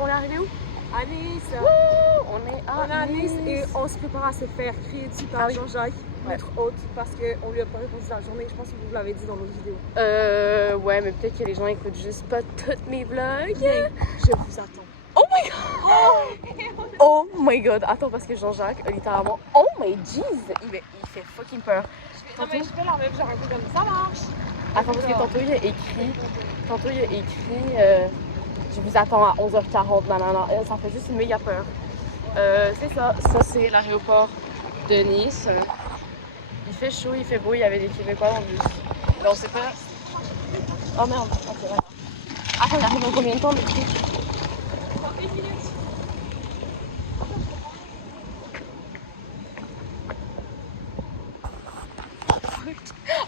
on est arrivé où? À Nice. On est à Nice et on se prépare à se faire crier dessus par Jean-Jacques, notre hôte, parce qu'on lui a pas répondu la journée. Je pense que vous l'avez dit dans nos vidéos. Ouais, mais peut-être que les gens écoutent juste pas toutes mes vlogs. Bien, je vous attends. Oh my god! Oh my god! Attends, parce que Jean-Jacques, littéralement, oh my jeez! Il fait fucking peur. Non, mais je fais la même, genre un peu comme ça marche. Attends, parce que tantôt il a écrit, je vous attends à 11h40, nanana. Ça fait juste méga peur. C'est ça, c'est l'aéroport de Nice. Il fait chaud, il fait beau, il y avait des Québécois dans le bus. Donc c'est pas... Oh merde, ok, voilà. Attends, il arrive dans combien de temps le truc?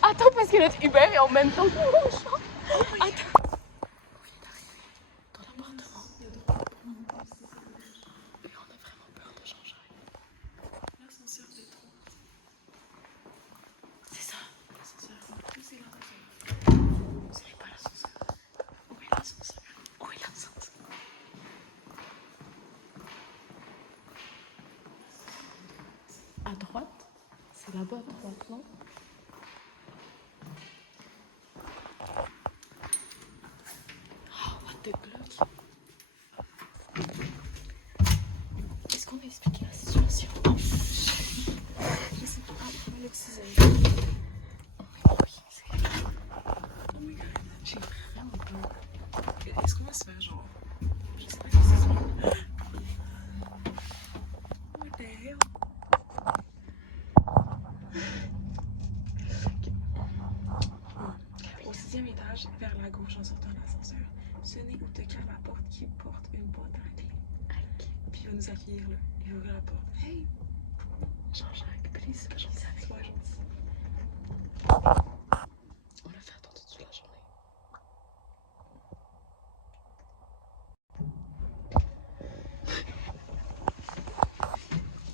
Attends, parce que notre Uber est en même temps que mon chat. Attends. On vient d'arriver dans l'appartement. Et on a vraiment peur de Jean-Jacques. L'ascenseur est trop. C'est ça, l'ascenseur. C'est l'ascenseur. C'est pas l'ascenseur. Où est l'ascenseur? Où est l'ascenseur? À droite? C'est là-bas à droite, non? The Glock. Est-ce qu'on a expliqué la situation? Oh, je sais pas, l'oxygène. Oh my god, j'ai vraiment peur. Est-ce qu'on va se faire genre? Je sais pas si c'est ça. What the hell? Okay. Au 6e étage, vers la gauche en sortant de l'ascenseur. Sonnez ou toquez à la porte qui porte une boîte à clé. Puis il va nous accueillir là. Il va ouvrir la porte. Hey! Jean-Jacques, please, sois gentil avec moi. On l'a fait attendre toute la journée.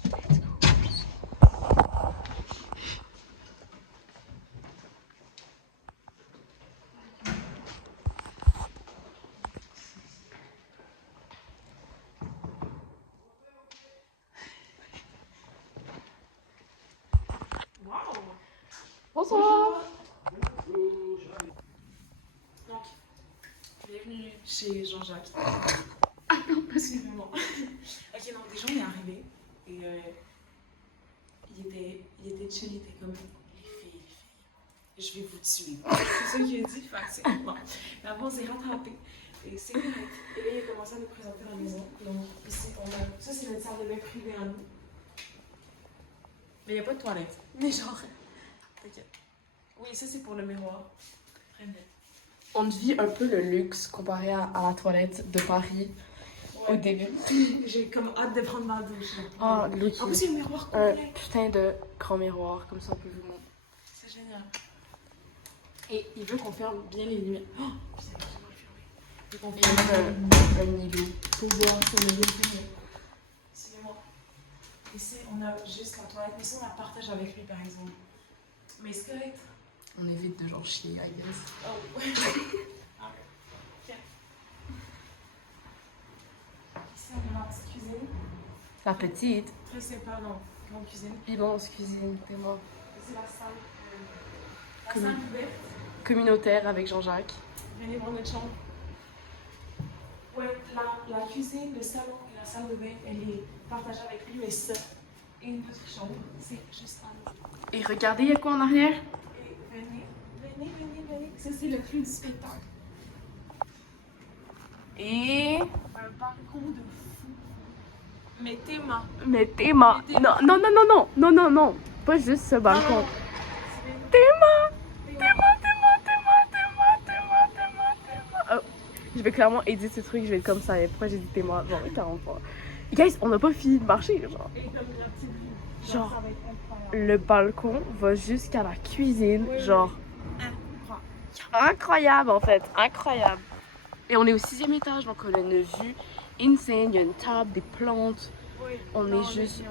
Let's go. Bonsoir. Bonjour. Donc, bienvenue chez Jean-Jacques. Ah non, pas suivant. Ok, donc déjà on est arrivé et il était chill, il était comme les filles, je vais vous tuer. C'est ça qu'il a dit, c'est bon. Mais avant on s'est rattrapé et c'est correct. Et là il a commencé à nous présenter la maison. Donc ici on a, ça c'est notre salle de bain privée à nous. Mais il n'y a pas de toilette. Mais genre, t'inquiète. Oui, ça c'est pour le miroir. Très bien. On vit un peu le luxe comparé à la toilette de Paris au début. J'ai comme hâte de prendre ma douche. Oh, en plus, il y a un miroir complet. Un putain de grand miroir, comme ça on peut vous montrer. C'est génial. Et il veut qu'on ferme bien les lumières. Oh, putain, j'ai mal fermé. Il veut qu'on ferme un îlot pour boire sur le lit. Excusez-moi. Ici, on a juste la toilette, mais ça on la partage avec lui par exemple. Mais c'est correct. On évite de genre chier, I guess. Oh, ouais. Okay. Ici, on a la petite cuisine. La petite? Très sympa, non. Grande cuisine. Immense cuisine, t'es mort. C'est la salle. La salle ouverte. Communautaire avec Jean-Jacques. Venez voir notre chambre. Ouais, la cuisine, le salon et la salle de bain, elle est partagée avec lui, mais ça. Et une petite chambre. C'est juste en haut. Et regardez, il y a quoi en arrière? Venez. Ça, c'est le clou du spectacle. Et... un balcon de fou. Mettez-moi. Non. Pas juste ce balcon. Théma. Oh, je vais clairement éditer ce truc, je vais être comme ça. Et pourquoi j'ai dit Théma? Genre, carrément pas. Guys, on n'a pas fini de marcher, genre. Genre, le balcon va jusqu'à la cuisine, genre... Incroyable en fait, incroyable. Et on est au 6e étage, donc on a une vue insane, il y a une table, des plantes. On est juste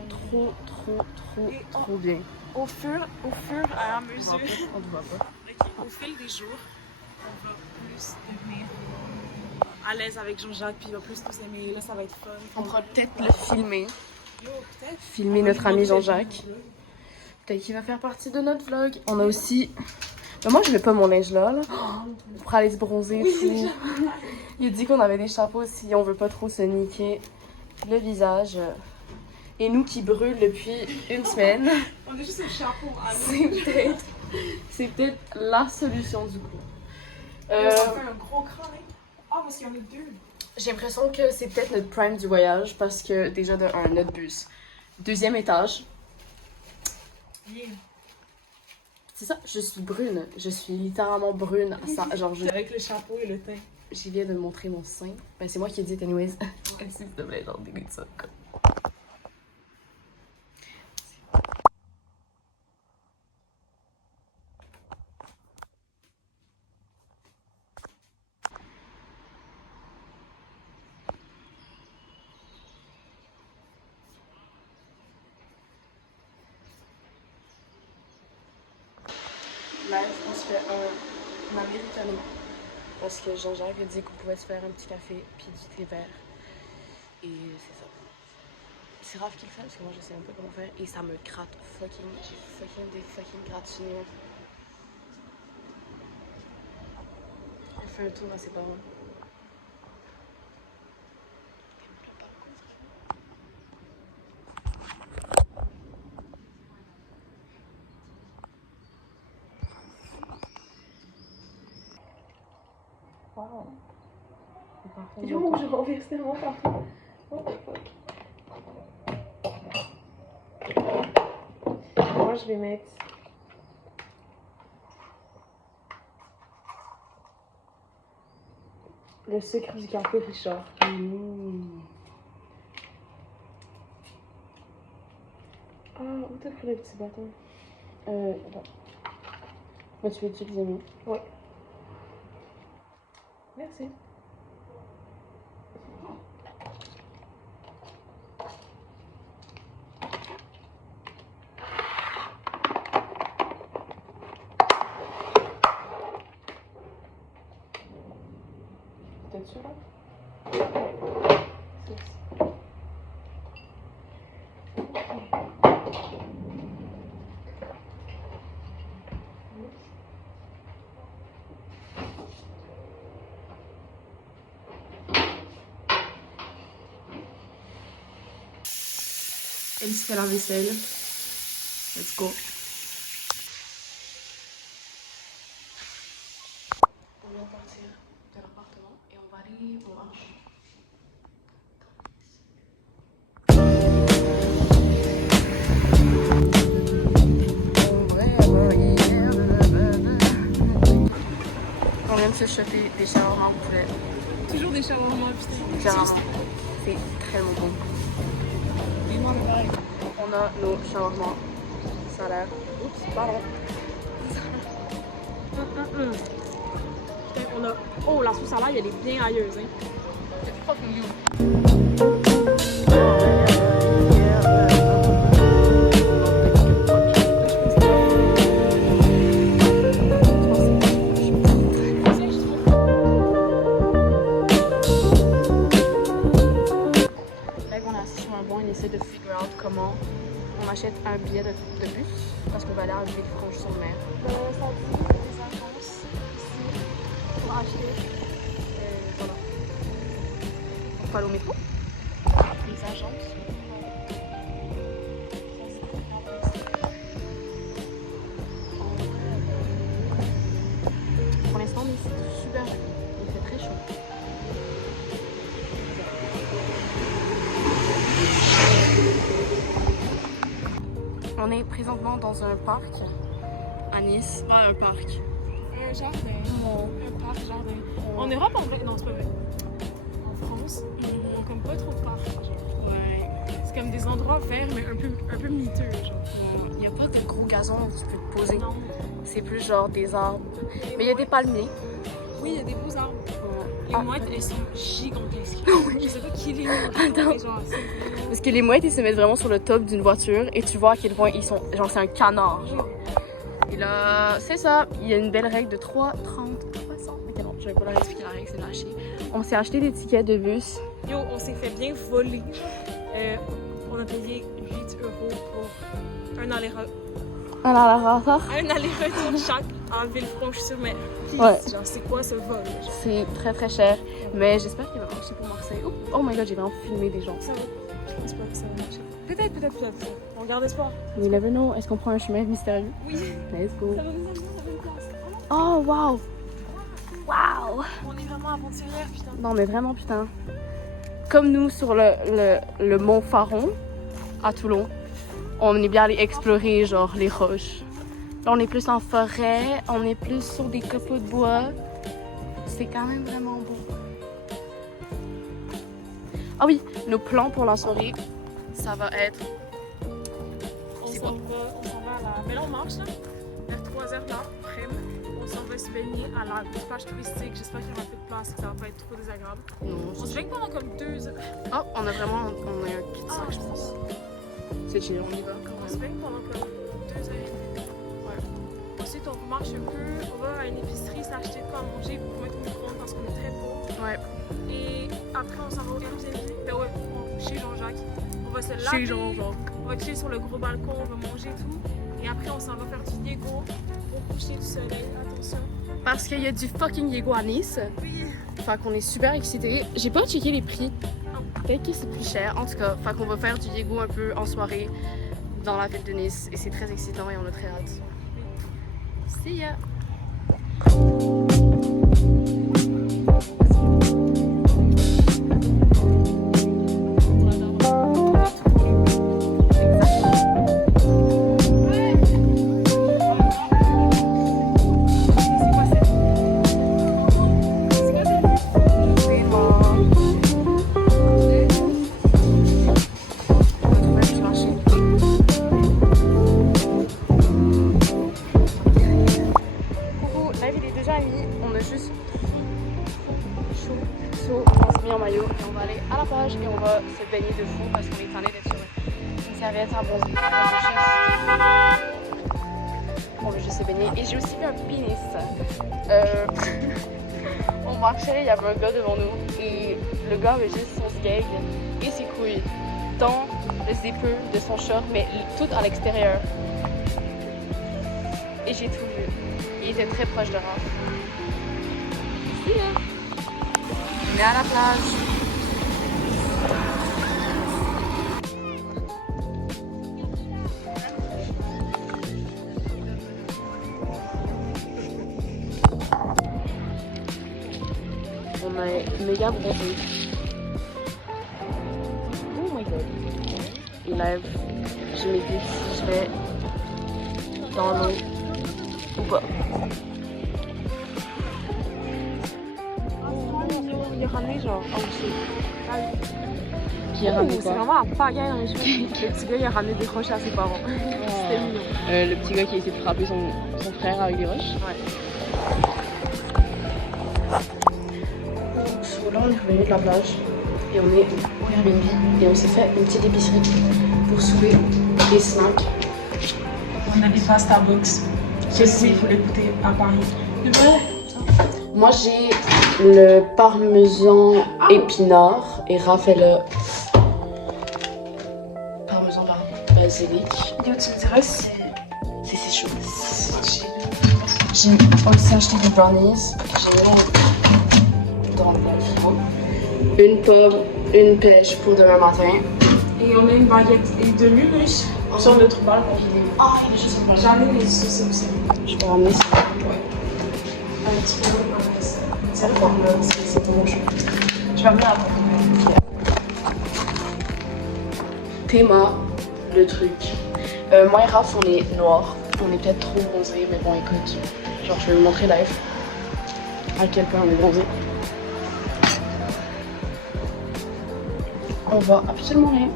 trop bien. Au fur et à mesure, on ne voit pas. Au fil des jours, on va plus devenir à l'aise avec Jean-Jacques, puis il va plus nous aimer. Là, ça va être fun. On pourra peut-être le filmer. Yo, peut-être. Filmer notre ami Jean-Jacques. Peut-être qu'il va faire partie de notre vlog. On a aussi... Mais moi, je mets pas mon linge là. Pour aller se bronzer et tout. Il a dit qu'on avait des chapeaux si on veut pas trop se niquer le visage. Et nous qui brûlent depuis une semaine. On a juste un chapeau. C'est peut-être la solution du coup. On va faire un gros cran, hein? Ah, parce qu'il y en a deux. J'ai l'impression que c'est peut-être notre prime du voyage parce que déjà de un notre bus. 2e étage. Yeah. C'est ça, je suis brune. Je suis littéralement brune. Ça, genre, Avec le chapeau et le teint. J'y viens de montrer mon sein. Ben, c'est moi qui ai dit, anyways. S'il te plaît, genre, dégoûte ça. Là, on se fait un americano. Parce que Jean-Jacques a dit qu'on pouvait se faire un petit café puis du thé vert. Et c'est ça. C'est Raph qui le fait parce que moi je sais un peu comment faire. Et ça me gratte fucking. J'ai fucking des fucking gratignures. On fait un tour à ses parents. Wow. C'est parfait. Il y a où je renverse tellement partout. What the fuck? Moi, je vais mettre... le sucre du café Richard. Mmh. Ah, où t'as pris le petit bâton? Attends. Moi, tu veux utiliser nous? Ouais. Merci. T'es sûr là? Elle se fait la vaisselle. Let's go. On vient de partir de l'appartement et on va aller au marché. On vient de se choper des shawarma au poulet. Toujours des shawarma, putain. Genre, c'est très bon. On a nos shawarma. Ça a l'air. Oups, pardon. Putain, on a... Oh, la sauce à l'ail, elle est bien ailleuse, hein. C'est fucking you. De figure out comment on achète un billet de bus parce qu'on va aller à Villefranche-sur-Mer. Ça dit des agences ici pour acheter. Voilà. On peut aller au métro. Les agences. Pour l'instant, c'est super chaud. Il fait très chaud. On est présentement dans un parc à Nice. Ah, un parc. Un jardin. Un parc, jardin. En Europe, en vrai, non, c'est pas vrai. En France, ils n'ont comme pas trop de parcs. Genre. Ouais. C'est comme des endroits verts, mais un peu miteux. Genre. Il n'y a pas de gros gazon où tu peux te poser. Non. C'est plus genre des arbres. Mais il y a des palmiers. Oui, il y a des beaux arbres. Ouais. Les mouettes, elles sont gigantesques. Je sais pas qui les met. Attends. Genre, Parce que les mouettes, ils se mettent vraiment sur le top d'une voiture et tu vois à quel point ils sont. Genre, c'est un canard. Genre. Et là, c'est ça. Il y a une belle règle de 3, 30, 300. Ok, non, je vais pas leur expliquer la règle, c'est lâché. On s'est acheté des tickets de bus. Yo, on s'est fait bien voler. On a payé 8 € pour un aller-retour. Un aller-retour chaque en Villefranche-sur-Mer. Ouais. Genre, c'est quoi ce vol? C'est très très cher, mais j'espère qu'il va marcher pour Marseille. Oh my god, j'ai vraiment filmé des gens. Ça va. J'espère que ça va marcher. Peut-être. On garde espoir. You never know. Est-ce qu'on prend un chemin mystérieux? Oui. Let's go. Ça va nous amener dans la même place. Oh wow! Wow! On est vraiment aventurières, putain. Non mais vraiment putain. Comme nous sur le mont Faron à Toulon, on est bien allé explorer genre les roches. Là on est plus en forêt, on est plus sur des copeaux de bois. C'est quand même vraiment beau. Ah oui, nos plans pour la soirée, ça va être... On s'en va à la... Mais là on marche là, vers 3h là, après. On s'en va se baigner à la plage touristique. J'espère qu'il y aura peu de place et que ça va pas être trop désagréable. Non, On se baigne pendant comme 2 heures. Oh, on a un kit sac je pense. C'est chill, on y va quand On se même. baigne pendant comme 2 heures. Ouais. Ensuite on marche un peu, on va à une épicerie s'acheter de quoi à manger pour mettre au micro-ondes parce qu'on est très pauvres. Ouais. Et après on s'en va au Airbnb. Ben ouais, chez Jean-Jacques. On va se laver. Chez Jean-Jacques. On va chiller sur le gros balcon, on va manger tout. Et après on s'en va faire du Diego au coucher du soleil. Attention. Parce qu'il y a du fucking Diego à Nice. Oui. Fait qu'on est super excités. J'ai pas checké les prix. Peut-être que c'est plus cher. En tout cas, fait qu'on va faire du Diego un peu en soirée dans la ville de Nice. Et c'est très excitant et on a très hâte. See ya! Et on va se baigner de fou parce qu'on est tanné d'être sur une serviette à bronzer. On veut juste se baigner. Et j'ai aussi vu un pénis. On marchait, il y avait un gars devant nous et le gars avait juste son sgeg et ses couilles dans le zipper de son short, mais tout à l'extérieur. Et j'ai tout vu. Il était très proche de Raph. On est à la plage. On est méga bronzé. Oh my god. Et là, je médite si je vais dans l'eau ou pas. Il a ramené genre en dessous. Qui a ramené quoi? C'est vraiment un pagaille dans les cheveux. Le petit gars il a ramené des roches à ses parents. C'était mignon. Le petit gars qui a essayé de frapper son frère avec des roches. Ouais. Là on est revenu de la plage et on est au Airbnb et on s'est fait une petite épicerie pour soulever des snacks. On a des pasta box. Je sais, il faut les goûter à Paris. Moi j'ai le parmesan épinard et Raph elle a parmesan basilic. Yo, tu me diras si c'est chaud. J'ai aussi acheté des brownies. J'ai mis dans le frigo. Une pomme, une pêche pour demain matin. Et on a une baguette et de l'humus sur notre balcon. Ah, il est juste J'ai amené les sauces aussi. Je peux ramener ça. Ouais. Un petit peu, c'est trop chaud. Je vais amener à Théma, le truc. Moi et Raph, on est noirs. On est peut-être trop bronzés, mais bon, écoute. Genre, je vais vous montrer live à quel point on est bronzés. On voit absolument rien.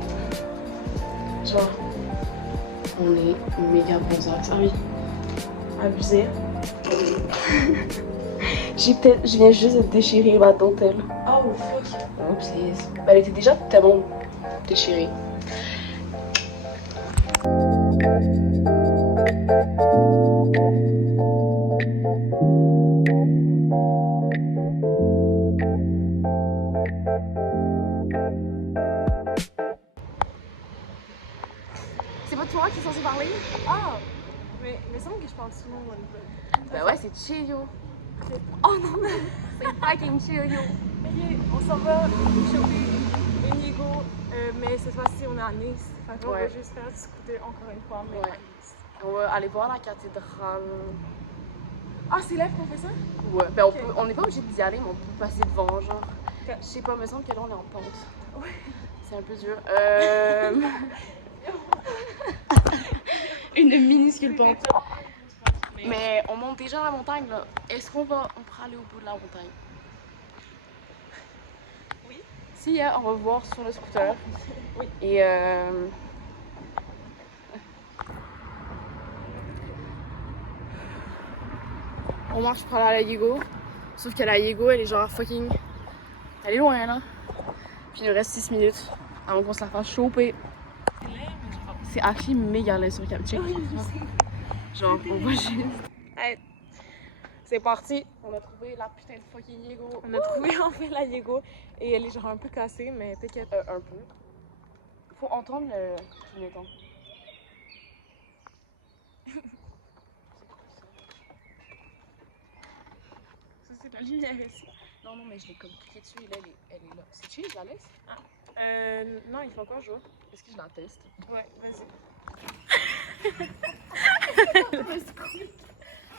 Genre, on est méga bronzax. Ah oui. abusé. Je viens juste de déchirer ma dentelle. Oh fuck. Oupsies. Elle était déjà tellement déchirée. toi qui es censé parler? Ah! Mais il me semble que je parle souvent au One. Ben ouais, c'est Cheerio. Oh non! C'est fucking Cheerio. Ok, on s'en va choper une Lego, mais cette fois-ci on est à Nice. Fait qu'on va juste faire du scooter encore une fois, mais à Nice. On va aller voir la cathédrale. Ah, c'est là qu'on fait ça? Ouais, ben on n'est pas obligé d'y aller, mais on peut passer devant, genre. Je sais pas, il me semble que là on est en pente. Ouais. C'est un peu dur. Une minuscule pente. Mais on monte déjà la montagne là. Est-ce qu'on pourra aller au bout de la montagne? Oui. Si, on va voir sur le scooter. Oui. Et on marche pour aller à la Yego. Sauf que la Yego, elle est genre fucking. Elle est loin là. Puis il nous reste 6 minutes avant qu'on se la fasse choper. C'est actually méga laid sur Capture. Genre, on va juste. Hey, c'est parti! On a trouvé la putain de fucking Yego. On a trouvé enfin la Lego et elle est genre un peu cassée, mais t'inquiète. Un peu. Faut entendre le clignotant. Ça, c'est la lumière ici. Non, mais je l'ai comme cliqué dessus et là, elle est là. C'est chill, je la laisse? Non, il faut encore jouer. Est-ce que je la teste? Ouais, vas-y.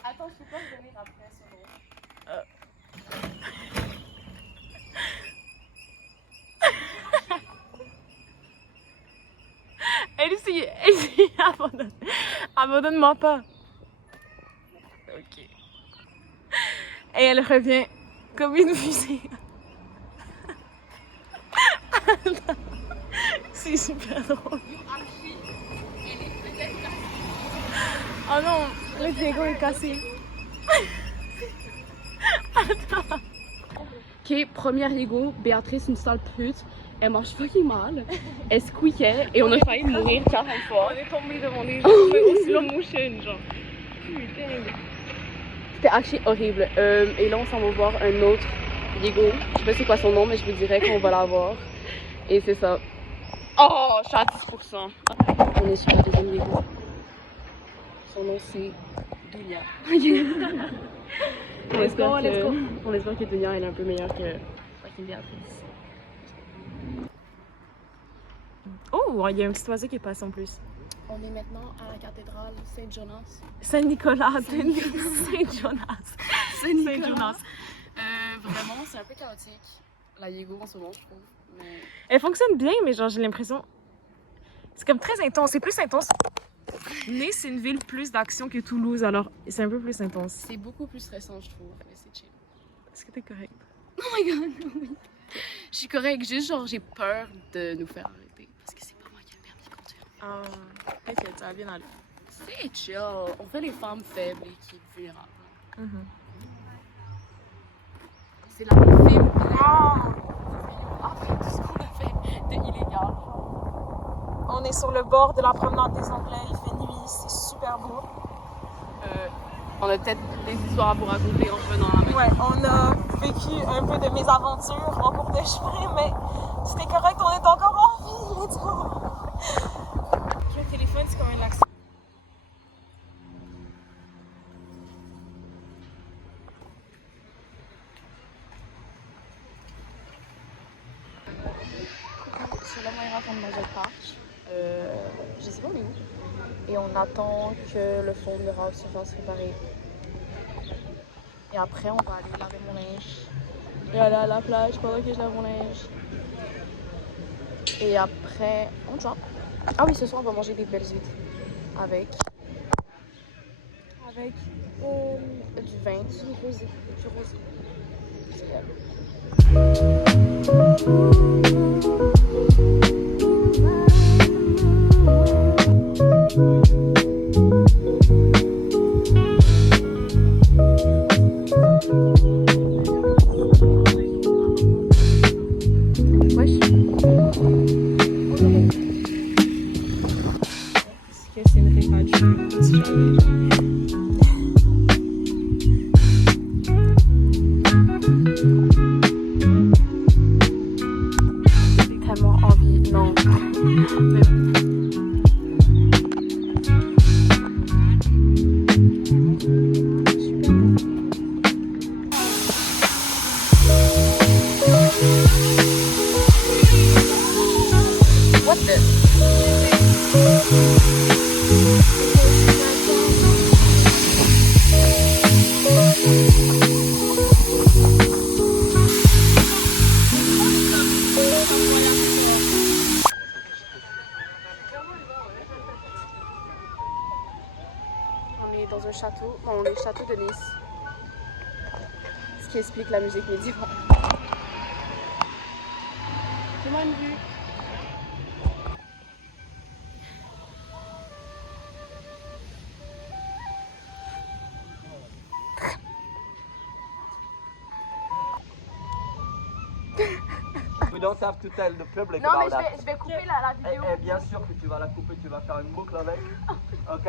Attends, je peux pas revenir après ce nom. Elle ici, abandonne-moi pas. Ok. Et elle revient comme une fusée. C'est super drôle. Oh non, le Diego est cassé. Attends. Ok, première Lego, Béatrice, une sale pute. Elle marche fucking mal. Elle squeakait et on a failli mourir 40 fois. On est tombé devant les gens au slow motion, genre. Putain. C'était actually horrible. Et là, on s'en va voir un autre Lego. Je sais pas c'est quoi son nom, mais je vous dirais qu'on va l'avoir. Et c'est ça. Oh, je suis à 10%. On est sur la deuxième Lego. Son nom, c'est Dunia. On espère que Dunia elle est un peu meilleure que Béatrice. Oh, il y a un petit oiseau qui est passé en plus. On est maintenant à la cathédrale Saint-Jonas. Saint-Nicolas, Saint-Jonas. Saint-Jonas. Vraiment, c'est un peu chaotique. La Yego en ce moment, je trouve. Mais... Elle fonctionne bien, mais genre j'ai l'impression... C'est comme très intense, c'est plus intense. Nice, c'est une ville plus d'action que Toulouse, alors c'est un peu plus intense. C'est beaucoup plus stressant, je trouve, mais c'est chill. Est-ce que t'es correcte? Oh my god, oui. Je suis correcte, juste genre j'ai peur de nous faire arrêter. Parce que c'est pas moi qui ai le permis de conduire. Ah, t'inquiète, ça va bien aller. C'est chill. On fait les femmes faibles et qui sont vulnérables. C'est la film. Après tout ce qu'on a fait de illégal. On est sur le bord de la promenade des Anglais, il fait nuit, c'est super beau. On a peut-être des histoires à vous raconter en revenant à la maison. Ouais, on a vécu un peu de mésaventures en cours de chemin, mais c'était correct, on est encore en vie, let's go! Le téléphone, c'est comme un accident. C'est là où on rentre dans un parc. Je sais pas où. Et on attend que le fond de l'Europe se fasse réparer. Et après, on va aller laver mon linge. Et aller à la plage pendant que je lave mon linge. Et après, on drop. Ah oui, ce soir, on va manger des belles huîtres. Avec du vin, du rosé. C'est belle. On est dans un château, bon, le château de Nice. Ce qui explique la musique médiévale. Fais-moi une vue. We don't have to tell the public Non, mais about that. je vais couper la vidéo. Bien sûr que tu vas la couper, tu vas faire une boucle avec. Ok?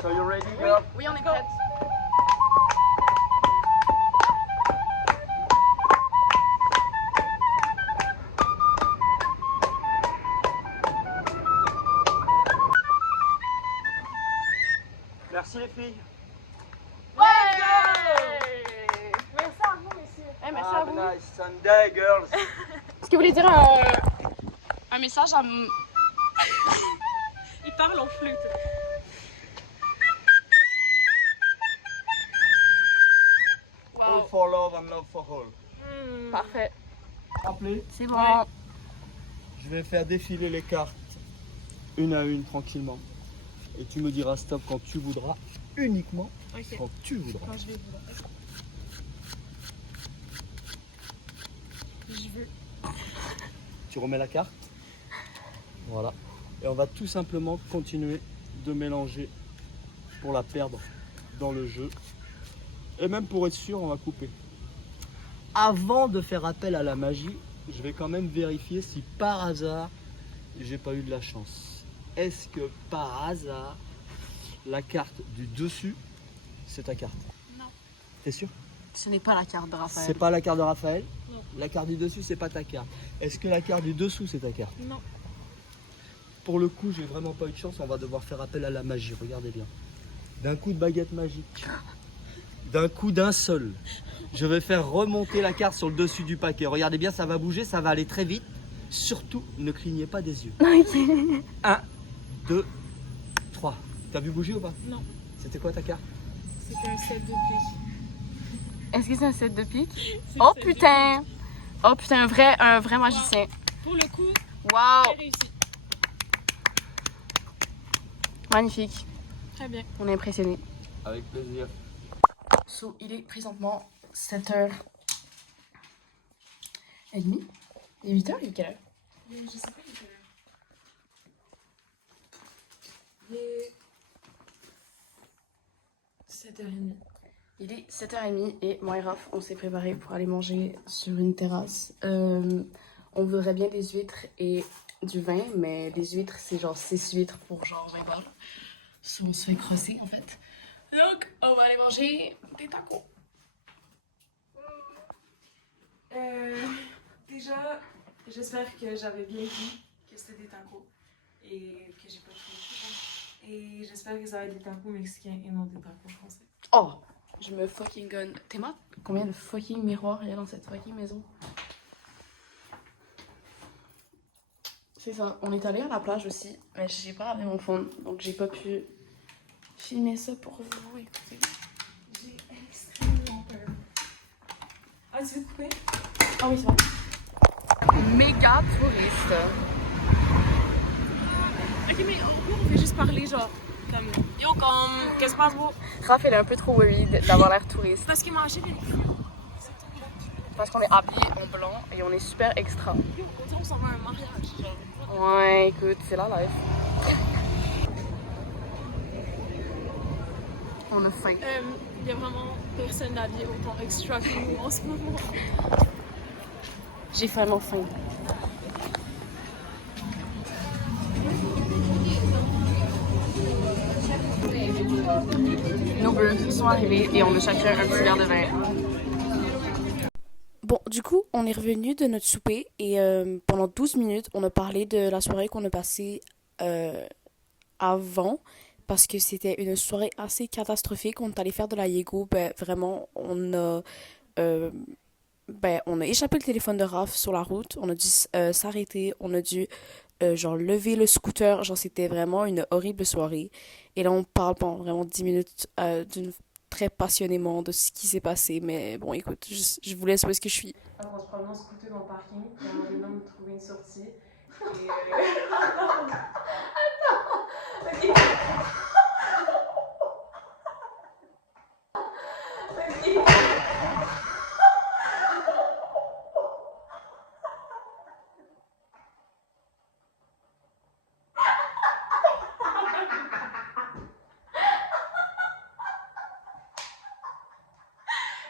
So you ready, girl? Oui, on est prête. Merci les filles. Ouais! Merci à vous, messieurs. Merci à Have vous. a nice Sunday, girls. Est-ce que vous voulez dire un message à... Il parle en flûte. All for love and love for all. Parfait. Rappelez, C'est bon. Ouais. je vais faire défiler les cartes une à une tranquillement. Et tu me diras stop quand tu voudras, uniquement Ok. quand tu voudras. Quand je vais vouloir. Je veux. Tu remets la carte. Voilà. Et on va tout simplement continuer de mélanger pour la perdre dans le jeu. Et même pour être sûr, on va couper. Avant de faire appel à la magie, je vais quand même vérifier si par hasard, j'ai pas eu de la chance. Est-ce que par hasard, la carte du dessus, c'est ta carte? Non. T'es sûr? Ce n'est pas la carte de Raphaël. C'est pas la carte de Raphaël? Non. La carte du dessus, c'est pas ta carte. Est-ce que la carte du dessous, c'est ta carte? Non. Pour le coup, j'ai vraiment pas eu de chance, on va devoir faire appel à la magie, regardez bien. D'un coup de baguette magique, d'un coup d'un seul, je vais faire remonter la carte sur le dessus du paquet. Regardez bien, ça va bouger, ça va aller très vite. Surtout, ne clignez pas des yeux. 1, 2, 3. T'as vu bouger ou pas? Non. C'était quoi ta carte? C'était un set de piques. Est-ce que c'est un set de pique? C'est Oh le set de putain! Oh putain, un vrai magicien. piques. Pour le coup, Waouh! très réussi. Magnifique. Très bien. On est impressionnés. Avec plaisir. So, il est présentement 7h30. Il est 8h, il est quelle heure? Je sais pas il est quelle heure. Il est 7h30. Il est 7h30 et moi et Raph, on s'est préparé pour aller manger sur une terrasse. On voudrait bien des huîtres et du vin, mais les huîtres, c'est genre 6 huîtres pour genre 20 balles. So, on se fait crosser en fait. Donc, on va aller manger des tacos. Déjà, j'espère que j'avais bien dit que c'était des tacos et que j'ai pas trouvé. Et j'espère que ça va être des tacos mexicains et non des tacos français. Oh! Je me fucking gun. T'es mort? Combien de fucking miroirs il y a dans cette fucking maison? C'est ça. On est allé à la plage aussi, mais j'ai pas ramené mon phone, donc j'ai pas pu filmer ça pour vous écouter. J'ai extrêmement peur. Ah, tu veux couper? Ah oui, c'est vrai. Méga touriste. Ok, mais on fait juste parler, genre, comme yo, comme, qu'est-ce qui se passe, bro? Raph, elle est un peu trop worried d'avoir l'air touriste. Parce qu'il m'a acheté des filles. Parce qu'on est habillés en blanc et on est super extra. Yo, on dirait qu'on s'en va à un mariage. Genre. Ouais, écoute, c'est la life. On a faim. Il y a vraiment personne habillé autant extra que nous en ce moment. J'ai vraiment faim. Nos bœufs sont arrivés et on a chacun un petit verre de vin. Bon, du coup, on est revenu de notre souper et pendant 12 minutes, on a parlé de la soirée qu'on a passée avant parce que c'était une soirée assez catastrophique. On est allé faire de la Yego, ben vraiment, on a échappé le téléphone de Raph sur la route, on a dû s'arrêter, on a dû genre lever le scooter. Genre, c'était vraiment une horrible soirée. Et là, on parle pendant vraiment 10 minutes très passionnément de ce qui s'est passé. Mais bon, écoute, je vous laisse où est-ce que je suis. Alors, on se promène en scooter dans le parking, puis on a demandé de trouver une sortie. Et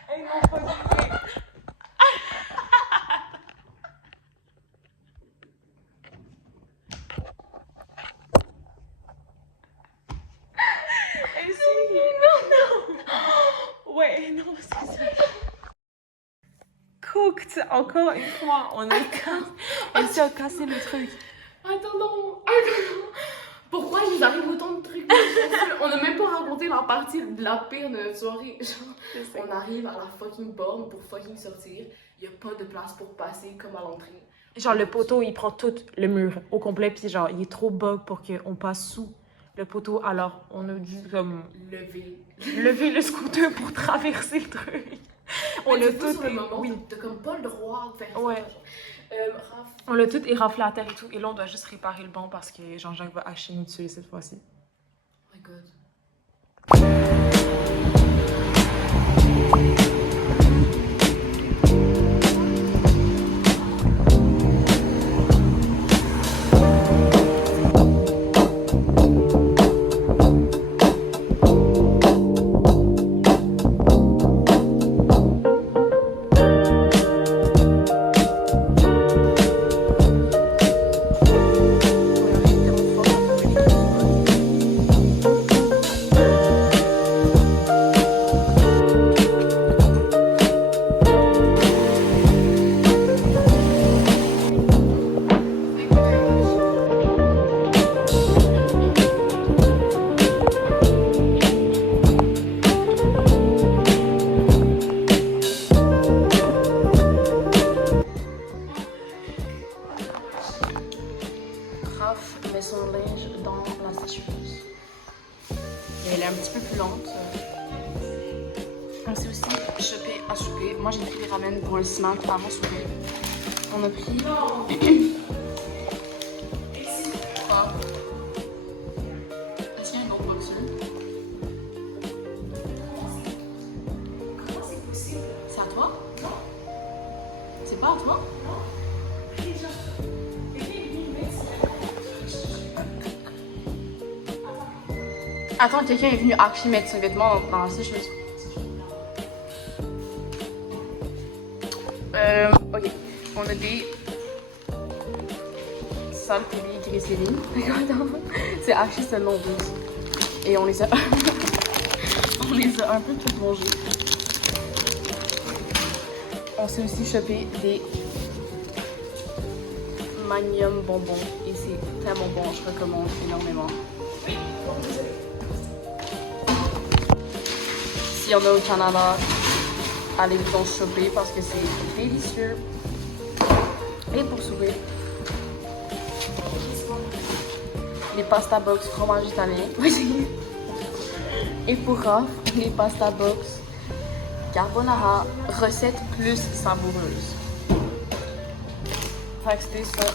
Hey, non, pas du tout. Hey, si. Non. Ouais, non, c'est ça. Cooked, encore une fois, on est elle s'est cassé le truc. Attends, non. Pourquoi il nous arrive autant de trucs? On n'a même pas raconté la partie de la pire de notre soirée. Genre, on arrive à la fucking borne pour fucking sortir. Il n'y a pas de place pour passer comme à l'entrée. Genre, le poteau, il prend tout le mur au complet, puis genre, il est trop bas pour qu'on passe sous le poteau. Alors, on a dû comme lever le scooter pour traverser le truc. On Mais a du coup, tout. sur le moment, Oui. t'as comme pas le droit de faire Ouais. ça. Raph, On l'a tout éraflé à terre et tout. Et là, on doit juste réparer le banc parce que Jean-Jacques va acheter nous tuer cette fois-ci. oh my god. Raph met son linge dans la sécheuse. Et elle est un petit peu plus lente. On s'est aussi chopé à souper. Moi, j'ai pris des ramen pour le snack avant souper. On a pris... Quoi? Est-ce qu'il y a une autre dessus? Comment c'est possible? C'est à toi? Non. C'est pas à toi? Attends, quelqu'un est venu archi mettre ses vêtements dans la sécheuse. Ok. On a des salpélie-glycérine. C'est archi seulement 12. Et on les a... on les a un peu toutes mangées. On s'est aussi chopé des Magnum bonbons. Et c'est tellement bon, je recommande énormément. S'il y en a au Canada, allez vous en choper parce que c'est délicieux. Et pour souper, les pasta box fromage italien. Et pour Raph, les pasta box carbonara, recette plus savoureuse. Fait que c'était ça.